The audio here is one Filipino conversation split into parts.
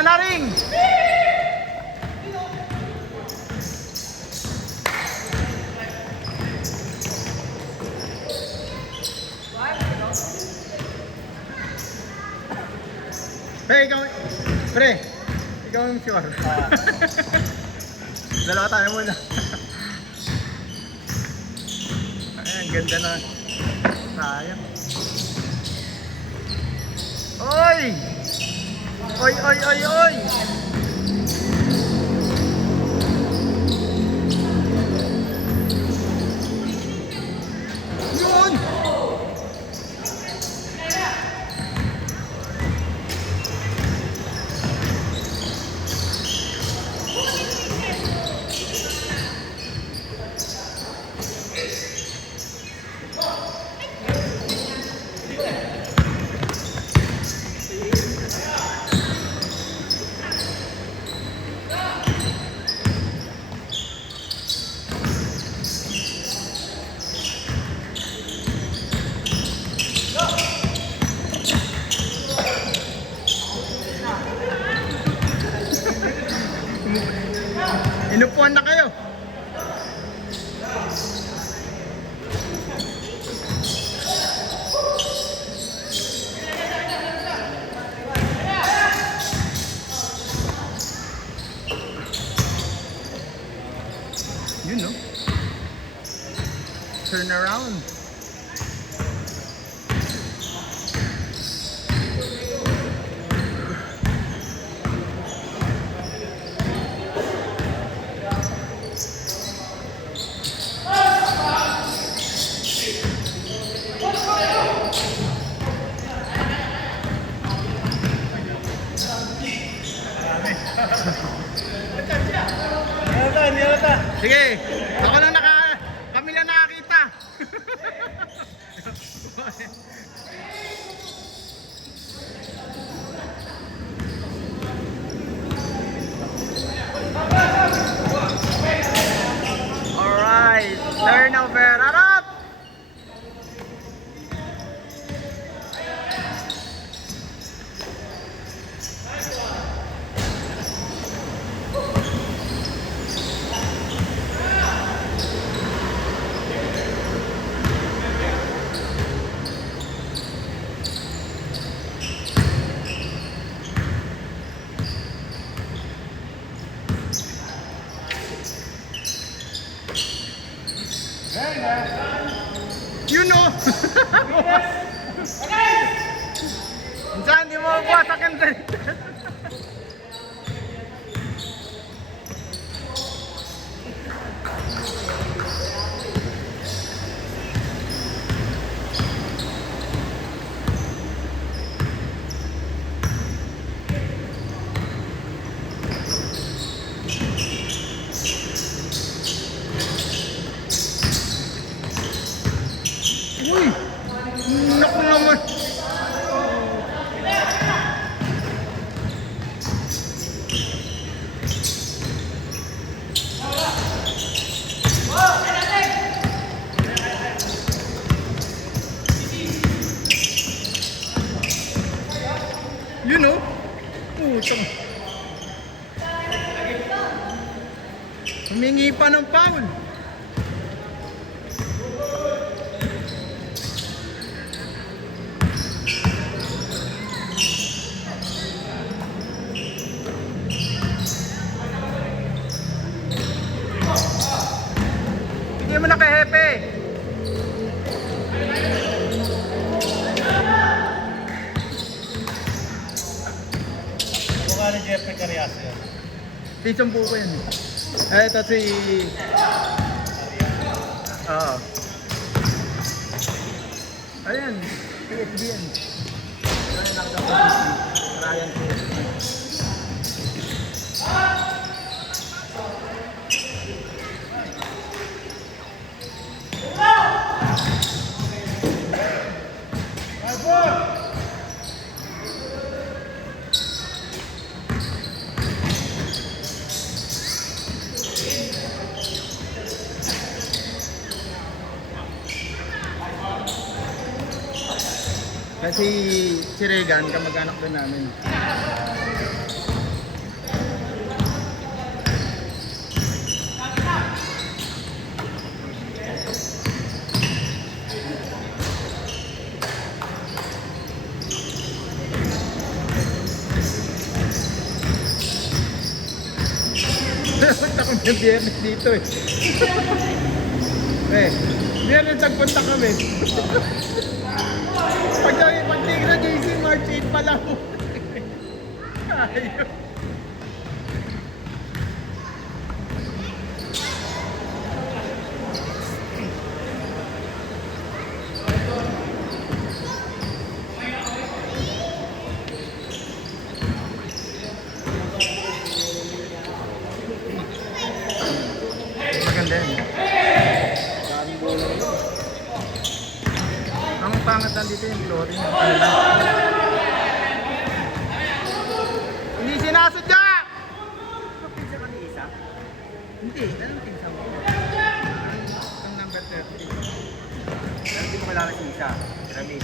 Ito na ring! Pre, ikaw yung sure. Dalawa tayo muna. Ayan, ganda na. Sayang. Oy! Oy, oy, oy, oy! Yun! Inupuan na kayo. Yun, no? Turn around. Sige, ako lang kami lang nakakita. Alright, turnover, harap! You know! Minsan di mo mabuha sa kandal. Uy! Naku naman! You know? Putang! Humingi pa ng foul! Hindi mo na kay Hepe. Mukha ni Jeffrey Cariaso yan. Isang buko yan. Ito si... Oo. Ayan. PSB yan. Ayan, nakatapos si Ryan PSB. Kasi si Regan, kamag-anak din namin. yung biyernes dito eh. Biyernes nagpunta kami. Pagdating na JC, March 8 pa lang. Ayun. Maganda yan. Ang pangat lang dito yung flooring. Ano lang. Hindi sinasadya! Pinsa ka ni Isa? Hindi, anong pinsa mo? Ang number 30. Pero hindi mo kilala si Isa. Ramil.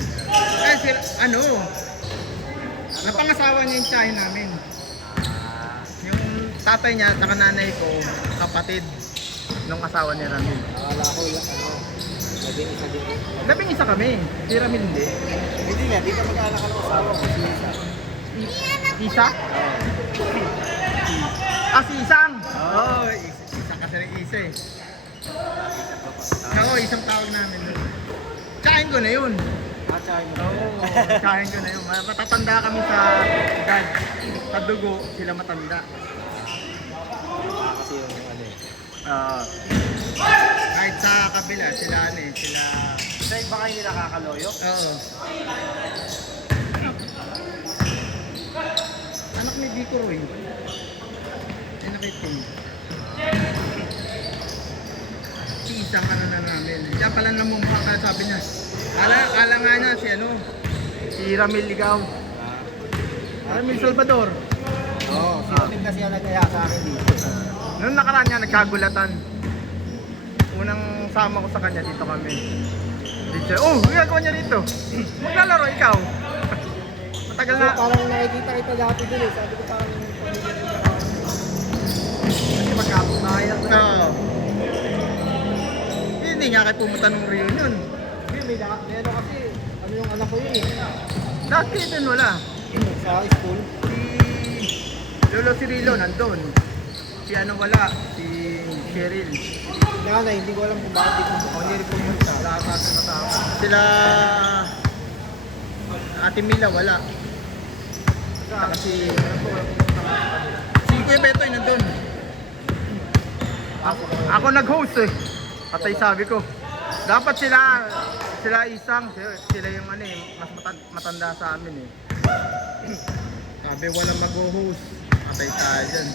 Eh, sila, ano? Napangasawa niya yung tiyahin namin. Yung tatay niya at nanay ko, kapatid nung asawa ni Ramil. Akala ko naging isa din. Labing isa kami, si Ramil hindi. Hindi nga, di ka mag-alak ka ng asawa ko si Isa. Isa? Ah, si Isang! Oo, isa kasi rin isa eh. Oo, isang tawag namin. Tsahin ko na yun. Matsahin mo. Oo, tsahin ko na yun. Matatanda kami sa edad. Sa dugo, sila matanda. Kasi yung ano eh. Kahit sa kabila, sila ano eh, sila... Sa iba kayo nila kakaloyo? Oo. Anak ni Vico Roy. Anak ni Tim. Si isang ano na namin. Siya pala namumukha ka, sabi niya. Kala nga niya si ano, si Ramil Ligaw. Ramil Salvador. Oo, si Ramil kasi ang nag-aya sa akin dito. Noong nakaraan niya, nagkagulatan. Unang sama ko sa kanya, dito kami. Dito, oh, ginagawa niya dito. Maglalaro, ikaw. Matagal Kasi na. parang nakikita kita dati dun eh. Sabi ko parang yung pamilya nila. Kasi magkaputayan. Oo. Hindi nga kayo pumunta ng reunion. Hindi, may ano kasi, ano yung anak ko yun eh. Dati din wala. Sa school. Si Lolo Cirilo nandun. Si ano wala, si Cheryl. Nanay, hindi ko alam kung bakit dito ako hindi rin pumunta. Lahat natin matapos. Sila Ate Mila wala. Saka si Kuya Betoy nandun. Ako nag-host eh. Patay sabi ko. Dapat sila isang, sila yung ano eh, mas matanda sa amin eh. Sabi walang mag-host. Patay tayo dyan.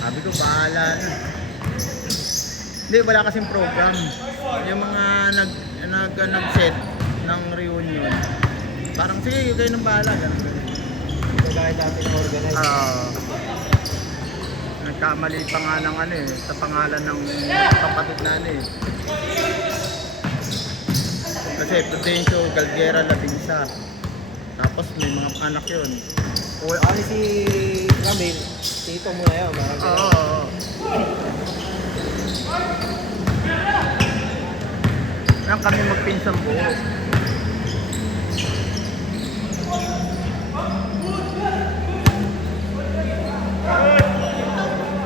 Sabi ko bahala na. Hindi, wala kasing program. Yung mga nag-set ng reunion. Parang sige, kayo nang bahala. Ito dahil dati na-organize. Nagkamali pa nga ng ano eh, sa pangalan ng kapatid na ano eh. Kasi Prudencio Galguera Labinsa. Tapos may mga anak yun. O, ano si Ramil, tito mo na yun. Oo. Kaya kami magpinsang buo.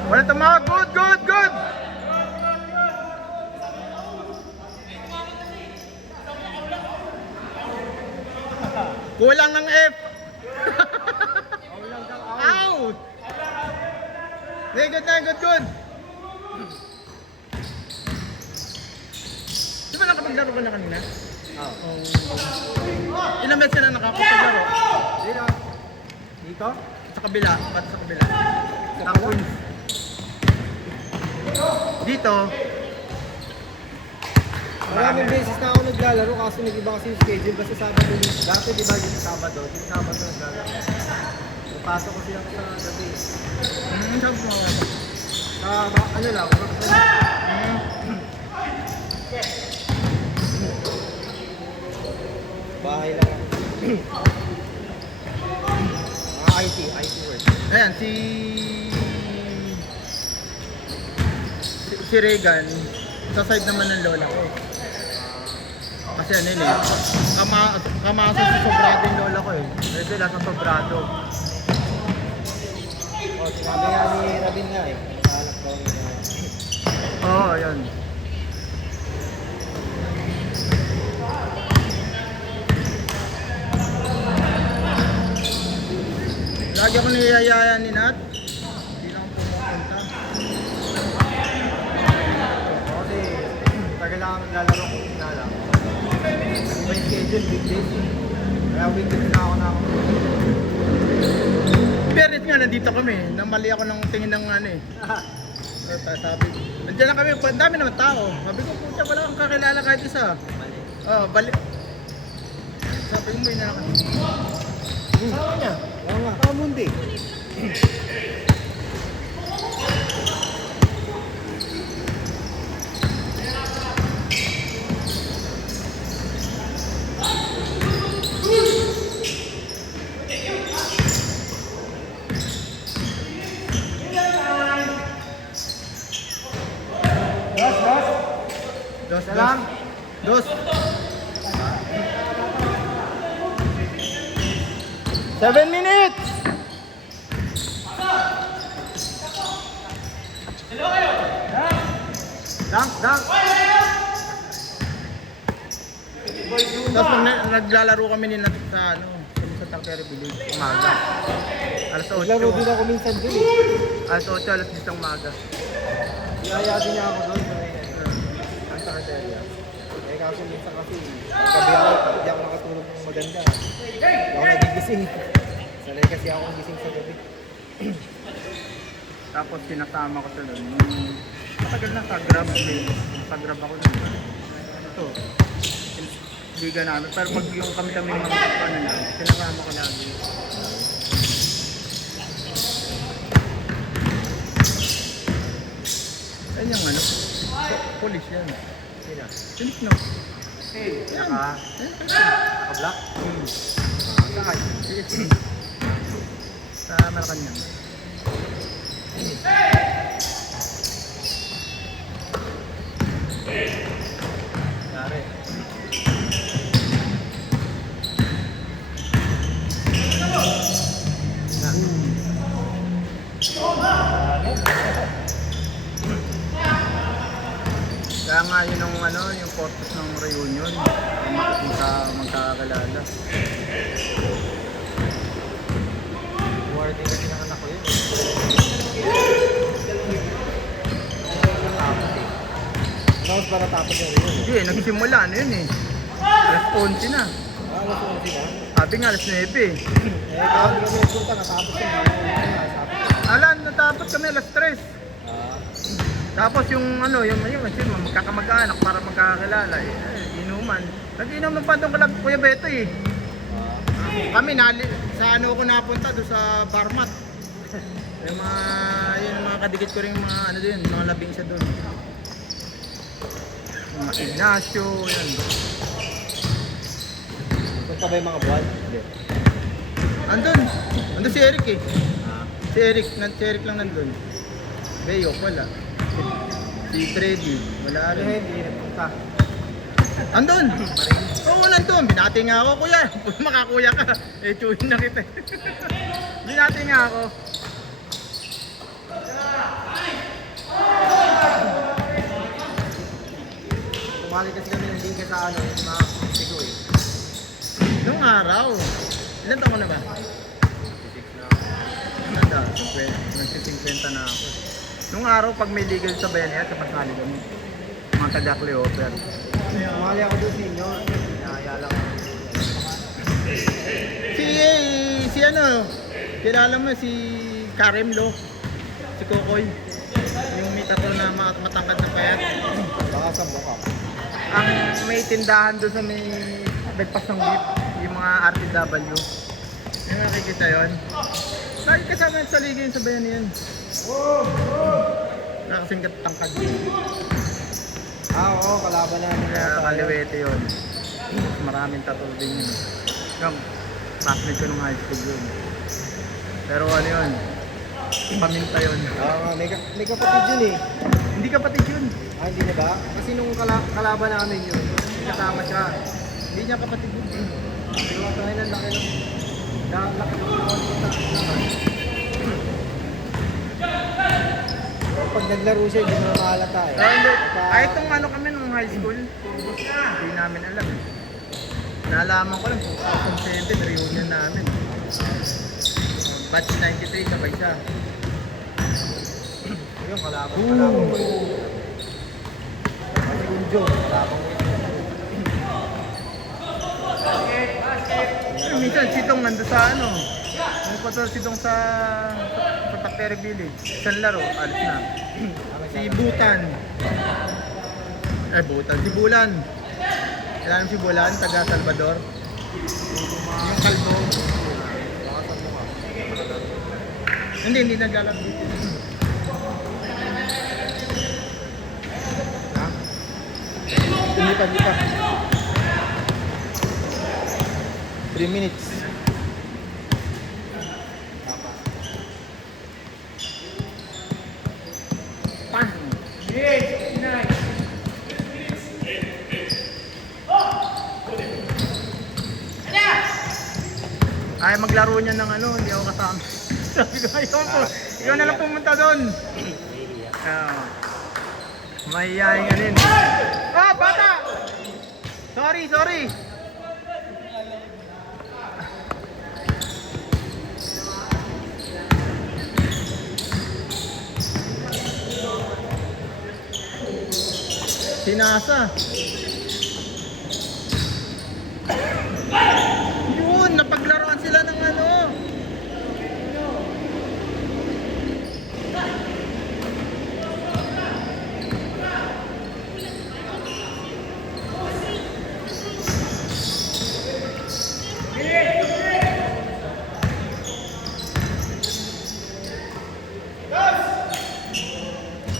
Wala tama, good, good, good! Kulang ng F! Out! Hey, good na, good, good! Di ba nakapaglaro ka na kanina? Oo. Ilang beses ka na nakapaglaro? Dito? Sa kabila, pati sa kabila. Sa Queens. Dito, Maraming beses na ako naglalaro kaso nag-iba kasi yung schedule kasi Sabado ulit. Dati di ba yung Sabado naglalaro. Napasok kasi ako sa gabi. sabi mo nga. Ano lang, bahay lang ako. IT work. Ayan, si Regan, sa side naman ng lola ko. Kasi ano yun eh, kamasa sa sobrado yung lola ko eh. Kasi sila sa sobrado. Oh, sinabi nga ni Rabin nga eh. Nakahanap daw niya. Oo, yun. Lagi ako niyayaya ni Nat. Hindi lang ako pumupunta. Kasi tagal lang kami lalaro kung sinala. Iba yung schedule, weekdays. Kaya weekdays na ako. Pero nga, nandito kami. Namali ako ng tingin ng ano eh. Sabi, nandiyan na kami, ang dami naman tao. Sabi ko, pucha, wala kang kakilala kahit isa. Mali. Oh, balik. Sabi ko, may na Saan niya? Oo nga. Kamundi. Dos, Salam. Dos. 7 minutes! Dunk, dunk. Tapos naglalaro kami ni Nat sa ano, sa Tangkere Village, umaga. Alas 8. Naglaro din ako minsan dun eh. Alas 8, alas 10 ng umaga. Iyaya din niya ako doon sa may ang Tarteria. Eh kaso minsan kasi gabi ako, hindi ako nakatulog ng maganda. Hindi ako nagigising. Sanay kasi ako gising sa gabi. Tapos sinasama ko sa doon. Matagal na sa Grab. Sa Grab ako doon. Ito. Liga namin. Pero pag yung kami-kami mga ano lang, sinasama ko lagi. Yan yung ano. Police yan. Sina? Sinis no. Naka-black? Sakay. Sa Malacanang. Yari. Kaya nga yun yung ano, yung purpose ng reunion. Makikita magkakakalala. Buwarte kasi ng anak ko yun. Tapos para tapos yung rin. Hindi eh, nagsimula ano yun eh. Alas 11 na. Alas 11 na. Sabi nga alas 9 eh. Eh, kaya hindi kami nagpunta, natapos yung Alan, natapos kami alas 3. Ah, Tapos yung ano, yung magkakamag-anak para magkakakilala eh. Inuman. Nag-inom ng pantong kalab Kuya Beto eh. Kami sa ano ako napunta doon sa Barmat. Yung mga kadikit ko rin mga ano din, mga labing isa doon. Mga Ignacio, yan. punta ba yung mga buwan? Hindi. Andun si Eric eh. Ah, Si Eric lang nandun. Beo, wala. Si Freddy, wala ano rin. hindi nagpunta? Andun! Oo, nandun. Binati nga ako, kuya. Makakuya ka. Eh, chewin na kita. Binati nga ako. Tumali kasi kami ng lingka sa ano, yung mga sigo eh. Nung araw, ilan taon ko na ba? 56 na. Nanda, nagsi-50 na ako. Nung araw, pag may legal sa bayan sa pasali kami. Mga taga-Cleoper. Tumali ako doon sa inyo. Nakayala ko. Si ano, kilala mo si Karim Lo, si Kokoy. Yung may tato na matangkad na payat. Baka sa mukha. Ang may tindahan doon sa may bagpas ng jeep, yung mga RTW. Yung nakikita yun. Lagi kasama yun sa liga yun sa bayan yun. Nakasing katangkad. Ah, oo, kalaban namin. Kaya kaliwete yun. Maraming tattoo din yun. Yung classmate ko nung high school yun. Pero ano yun, paminta yun. Oo nga, may kapatid yun eh. Hindi kapatid yun. Ah, hindi na ba? Kasi nung kalaban namin yun, may kasama siya. Hindi niya kapatid yun. Siguro tayo ng laki ng laki ng pag naglaro siya, hindi mo na mahalata eh. Ay, itong ano kami nung high school, hindi namin alam. Nalaman ko lang, 2007, reunion namin. Batch 93, sabay siya. Ayun, kalabang ko. Kasi Unjo, kalabang ko. Minsan sitong nando sa ano, nung patol sitong sa Taktere Village. Isang laro, alis na. Si Butan. Butan. Si Bulan. Kailangan si Bulan, taga Salvador. Yung kalbo. Hindi naglalaro dito. Lipat. 3 minutes. Pan! Ay, maglaro niya ng ano, hindi ako kasama. Sabi ko, ikaw na lang pumunta doon. Mahihayin ka din. Bata! Sorry. Sinasa. Yun, napaglaruan sila ng ano.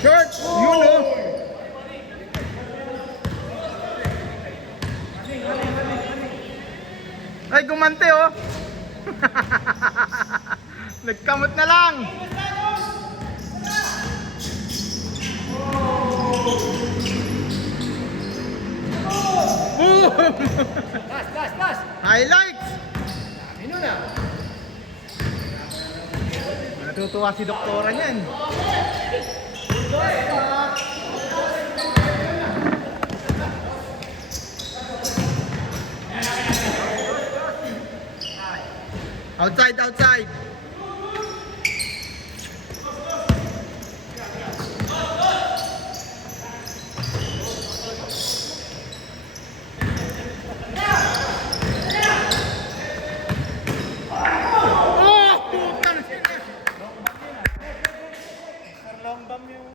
Short! Yun oh! Ay, gumante oh! Nagkamot na lang! Boom! Last! Highlights! Mino na! Natutuwa si doktora niyan. Outside!